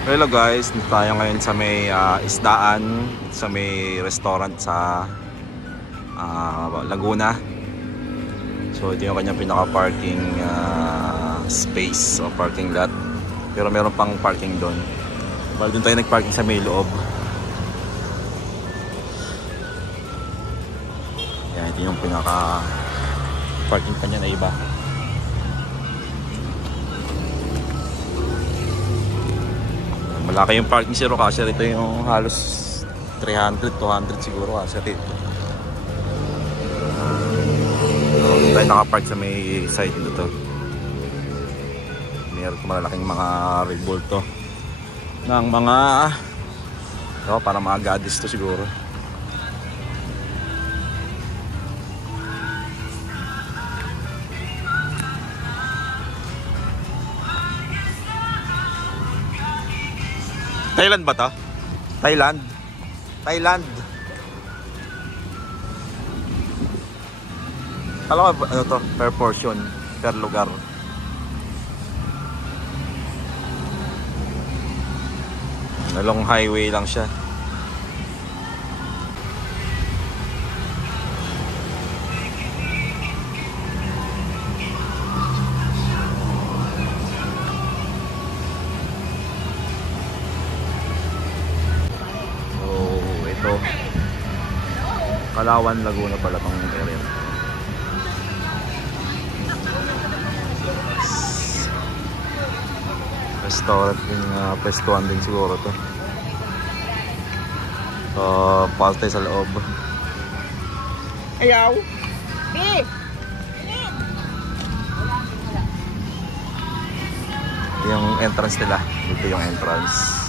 Hello guys, dito tayo ngayon sa may isdaan, sa may restaurant sa Laguna. So ito yung kanyang pinaka-parking space o parking lot. Pero meron pang parking doon. Bali doon tayo nag-parking sa may loob. Yan, ito yung pinaka-parking pa niya na iba. Malaki yung parking zero kasi rito yung halos 300, 200 siguro kasi rito. So, tayo nakapark sa may side nito. Meron malalaking mga revolto ng mga para mga gadis to siguro. Thailand ba to? Thailand? Thailand. Alam ko ano to? Per portion, per lugar. Long highway lang siya. Palawan, Laguna pala tong area. Restaurant din, pwestuhan din siguro to. Palte sa loob. Ayaw! Yung entrance nila. Dito yung entrance.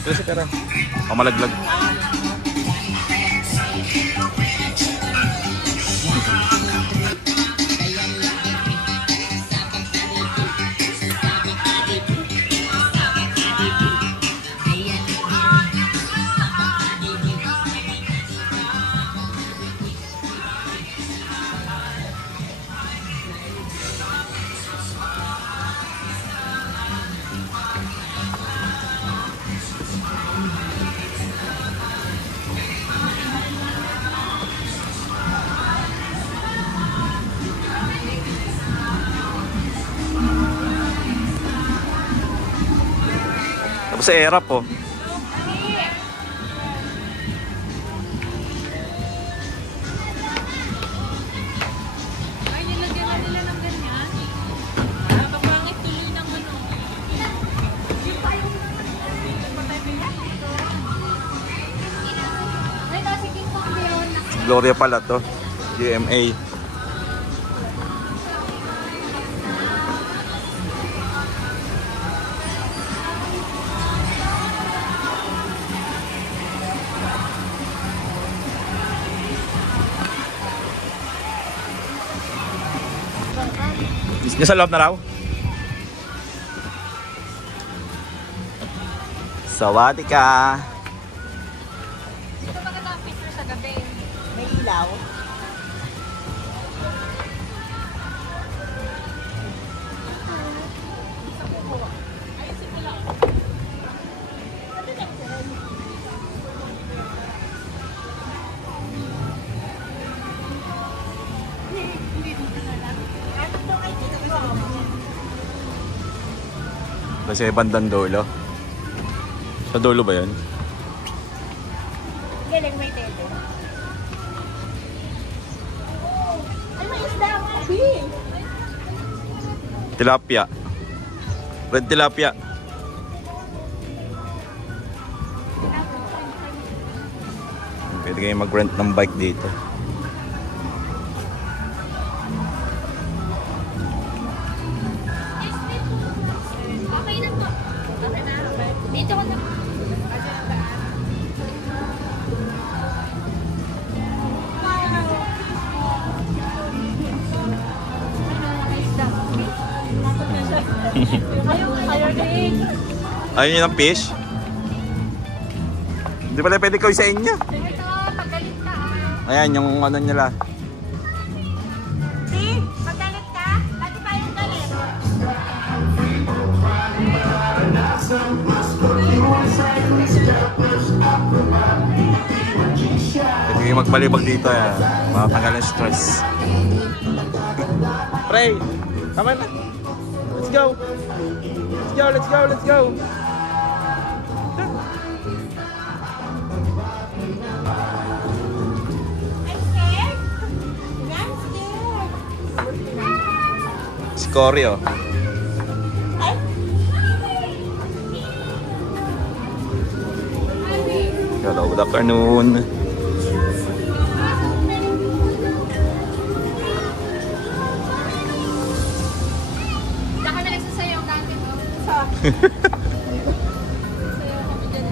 Kasi tara, pamalaglag. Tapos sa era po. Ay, nilagyan na nila ng ganyan. Nakapangit tuloy ng ano. Ay, sige po yun. Gloria pala to. GMA. Nasa loob na raw? Sawadee ka! Ito maganda ang picture sa gabi. May ilaw. Kasi bandang dulo. Sa dulo ba yan? Galing may tete. Ay, may isda ang abi. Tilapia. Red tilapia. Pwede kayo mag-rent ng bike dito. Dito ko na. Ayun yun ang fish? Hindi pala pwede ko sa inyo. Ito, magalit ka ah. Ayan, yung ano nila. Si, magalit ka? Lagi pa yung galit. Pwede kayo magbalibag dito. Makatanggal yung stress. Pre, tama na. Let's go. Let's go, let's go, let's go. I'm scared. I'm scared. Si Cory, oh. Ay, Hello, good afternoon. Saka na nagsasayaw kami, no? Sayaw kami dyan.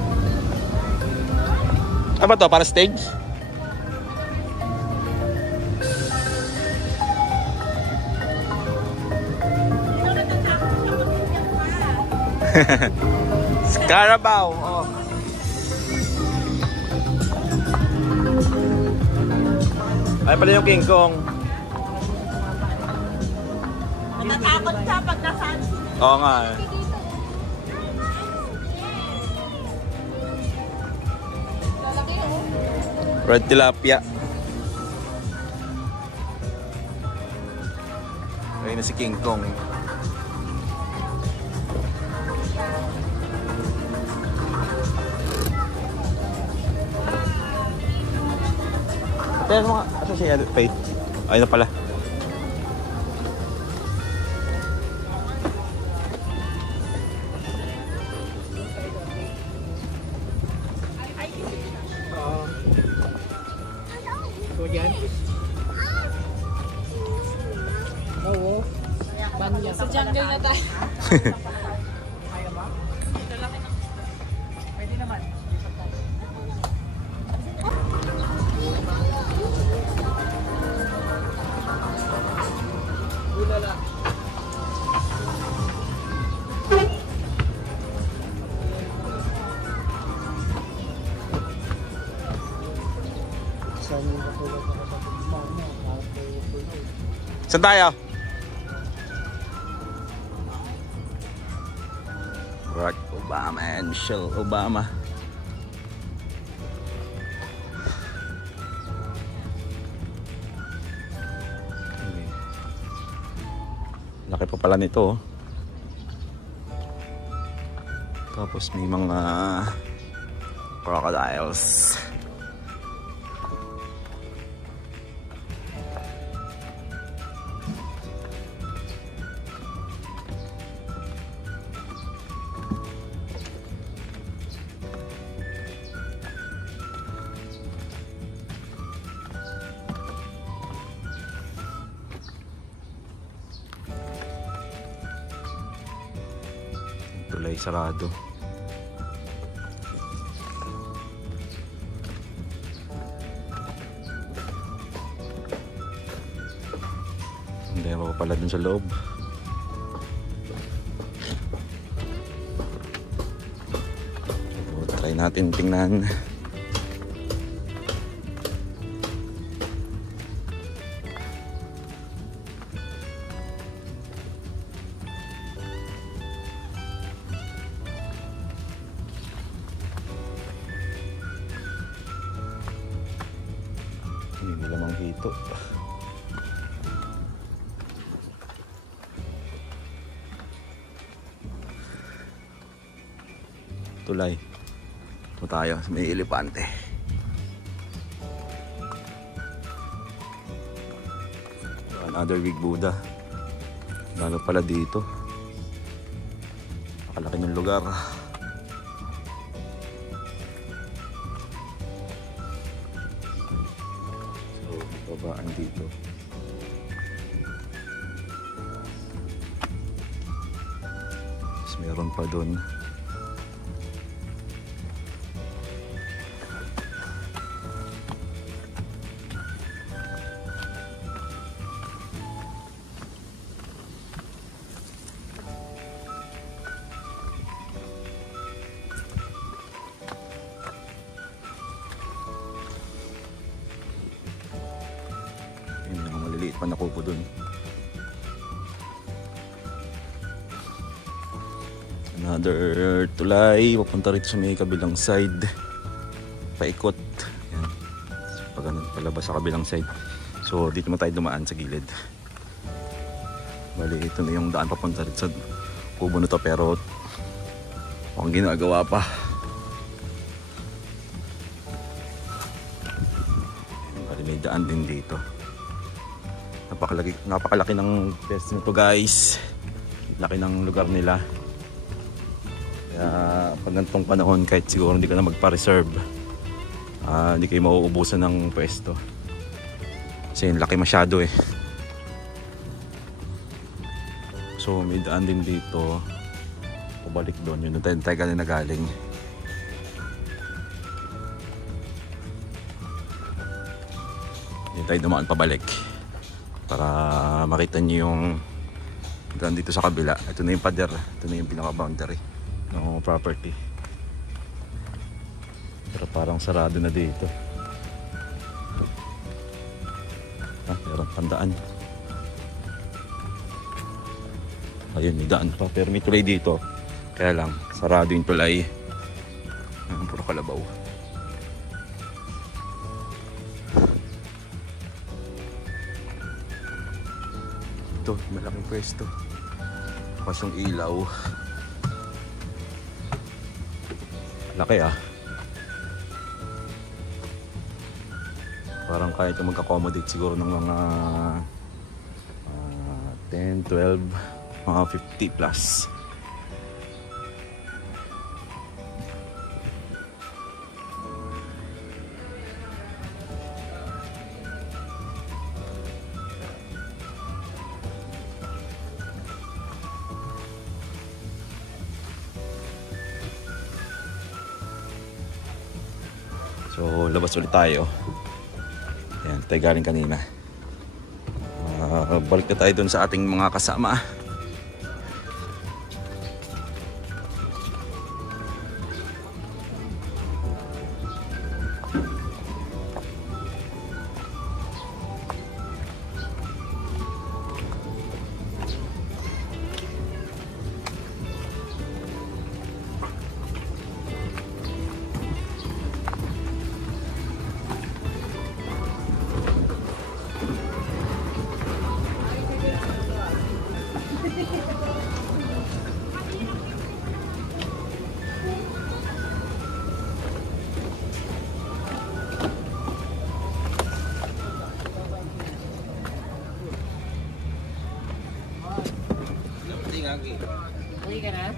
Ano ba to? Para stage? ikaw natatakot ka mag-iyak pa. Carabao, oh. Ay pala yung King Kong. Natatakot ka pag nasaan sila. Oo nga eh. Lalaki, oh. Red tilapia. Ayun na si King Kong. Pero mga, asa si Edit Faith? Ayun na pala. Sa jungle na tayo. Saan tayo? Barack Obama and Michelle Obama. Laki pa pala nito. Tapos may mga crocodiles. Tulay sarado. Hindi ako pala dun sa loob. So, try natin tingnan. Hindi lamang hito. Tulay. Ito tayo sa may elepante. Another big Buddha. Lalo pala dito. Nakalaki ng lugar. Babaan dito. Tapos meron pa dun. pa nakupo dun. Another tulay, papunta rito sa may kabilang side. Paikot. Yan. Pag ganun, palabas sa kabilang side. So dito mo tayo dumaan sa gilid. Bali, ito na yung daan papunta rito sa kubo na to, pero mukhang ginagawa pa. Bali, may daan din dito. Napakalaki ng test nito, guys. Laki ng lugar nila. Kaya pag ganitong panahon, kahit siguro hindi ka na magpa-reserve, hindi kayo mauubusan ng pwesto. Kasi laki masyado eh. So may daan din dito. Pabalik doon, yun tayo kanina galing. Yun tayo dumaan pabalik para makita nyo yung daan dito sa kabila. Ito na yung pader, ito na yung pinaka-boundary ng property. Pero parang sarado na dito. Meron pandaan. Ayun, may daan pa, pero may tulay dito. Kaya lang, sarado yung tulay. Puro kalabaw. Ito, malaking pwesto. Pasong ilaw. Laki ah. Parang kaya ito mag-accommodate siguro ng mga 10, 12, mga 50 plus. So labas ulit tayo. Ayan, tayo galing kanina. Balik na tayo dun sa ating mga kasama. Uwi ka na?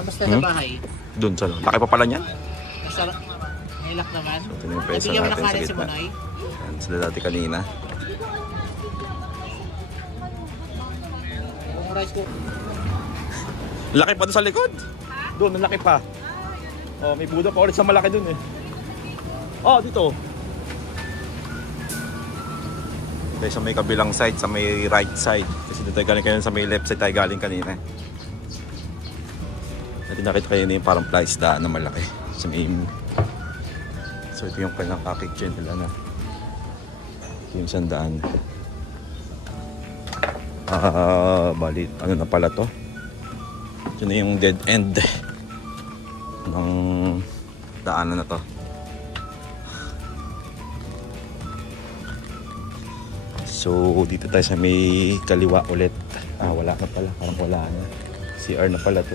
Basta sa bahay. Doon sa laki pa pala niyan. Basta nilak naman. So, ito na yung pwesto Nabigyan mo natin ng sa kanin si gitna. Monoy. Ayan, sila dati kanina. Yung rice ko. Laki pa doon sa likod. Doon, ang laki pa. Oh, may budo pa ulit sa malaki doon eh. Oh, dito. Tayo sa may kabilang side, sa may right side. Kasi dito tayo galing kanina, sa may left side tayo galing kanina. Natin nakita kayo na yung parang place daan na malaki. Sa may... So ito yung kanilang kitchen nila na. Ito yung sandaan. Bali, ano na pala to? Ito na yung dead end ng daanan na to. So dito tayo sa may kaliwa ulit. Wala na pala, parang wala na. CR na pala to.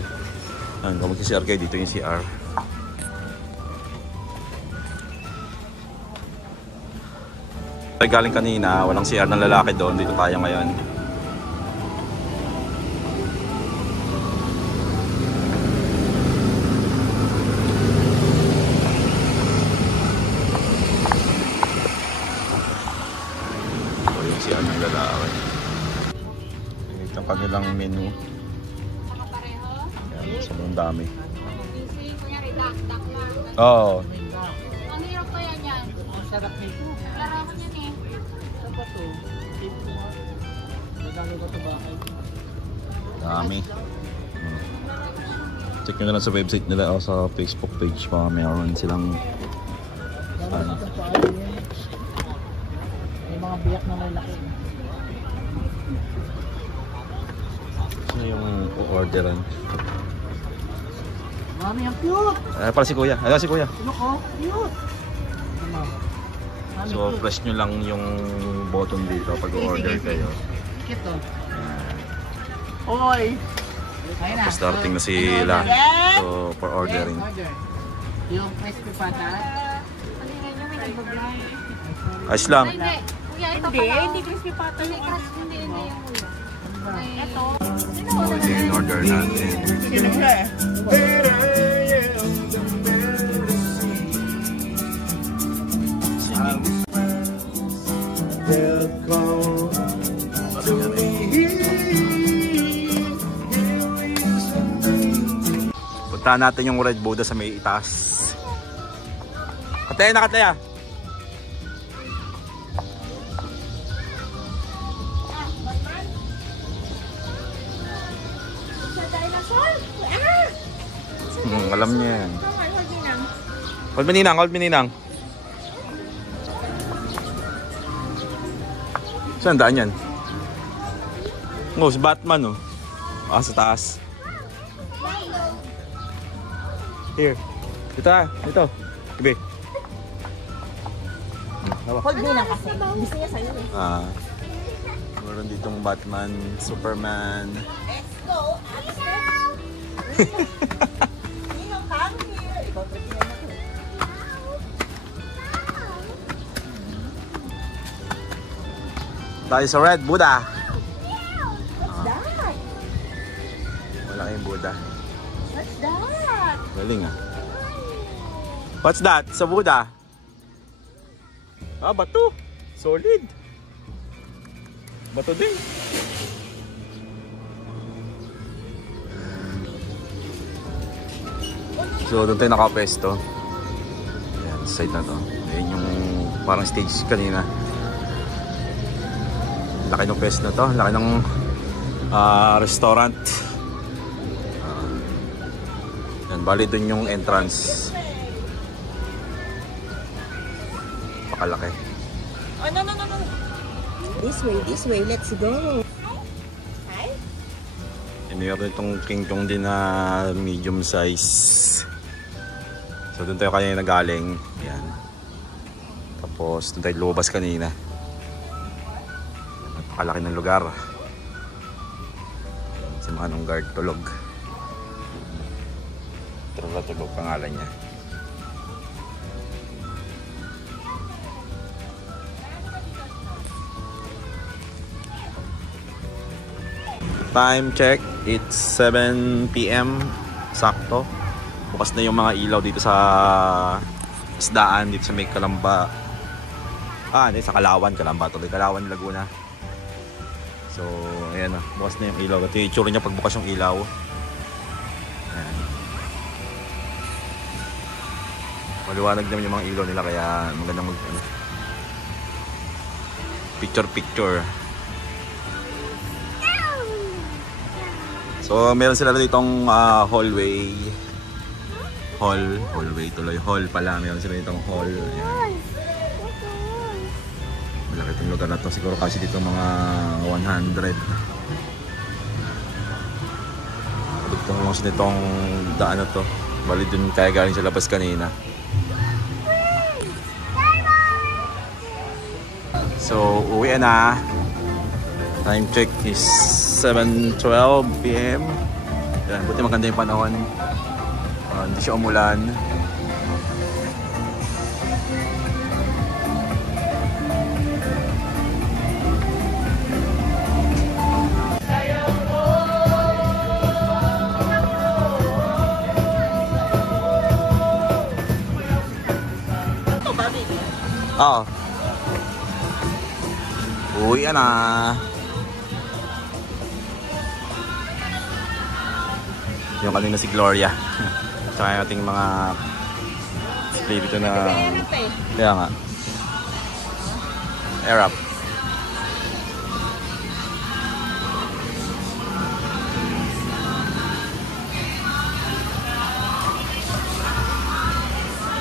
Kung mag-CR kayo, dito yung CR. Tayo galing kanina, walang CR ng lalaki doon. Dito tayo ngayon. CR ng lalaki. Ito ang kanilang menu. Ayan, sobrang dami. Oo. Ang hirap kaya niyan. Ang sarap nito. Laro ko niyan eh. Ano ba ito? Tip mo nga. Nagano ba ito bakay? Dami. Check nyo na lang sa website nila o sa Facebook page pa. Mayroon silang May mga mga biyak na malaki. Ano yung orderan? Mami, ang cute! Para si Kuya. Ayun si Kuya. Ano ko? Cute! Mami, So, cute. press nyo lang yung button dito pag order kayo. Cute to. Oy! Ayun na. Tapos starting na sila. Yes! So, for ordering. Order. Yung crispy pata. Ano yun yung may nagbablog? Ayos lang. Ay, hindi. Kuya, ito Hindi, pala. hindi crispy pata. Hindi, crush. Hindi yung kuya. Ito. Ito yung order natin. Sino siya eh? Puntahan natin yung Red Buddha sa may itaas. Kataya na, Kataya! Sa dinosaur? Ah! Alam niya yan. Kawan, wag yun ang. Hold meninang, hold meninang. Saan daan yan? Oh, si Batman oh. Sa taas. Here. Dito ah, dito. Ibe. Hold me lang kasi. Gusto niya sa'yo eh. Meron ditong Batman, Superman. Let's go! Ninong, come here. Ikaw, trip na ako. Tayo sa Red Buddha. What's that? Malaking Buddha. What's that? Galing ah. What's that? Sa Buddha? Bato. Solid. Bato din. So, doon tayo nakapesto. Ayan, side na to. Ayan yung parang stage kanina. Laki ng pesto na to. Laki ng restaurant. Yan, bali doon yung entrance. Pakalaki. Oh, no. This way, let's go. Hi? Meron itong King Kong din na medium size. So doon tayo kanina nagaling. Yan. Tapos doon tayo lumabas kanina. Napakalaki ng lugar. Si Manong Guard tulog. Tulog pangalan niya. Time check, it's 7 PM sakto. Bukas na yung mga ilaw dito sa isdaan dito sa may Kalamba. Hindi, sa Kalawan tuloy. Kalawan, Laguna. So, ayan na, bukas na yung ilaw. Ito yung itsura niya pagbukas yung ilaw. Ayan. Maliwanag naman yung mga ilaw nila kaya magandang picture. So, meron sila ditong hallway tuloy. Hall pala. Meron sila ditong hall. Ayan. Malaki itong lugar na to. Siguro kasi dito mga 100. Dugtong lang sa nitong daan na to. Bali dun kaya galing sa labas kanina. So, uwi na. Time check is 7:12 PM. Yan, buti maganda yung panahon. Hindi siya umulan. Ito ba, baby? Oo. Uwi na. Yung kanina si Gloria. Tsaka yung ating mga display dito na kaya nga air up.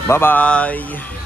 Bye bye.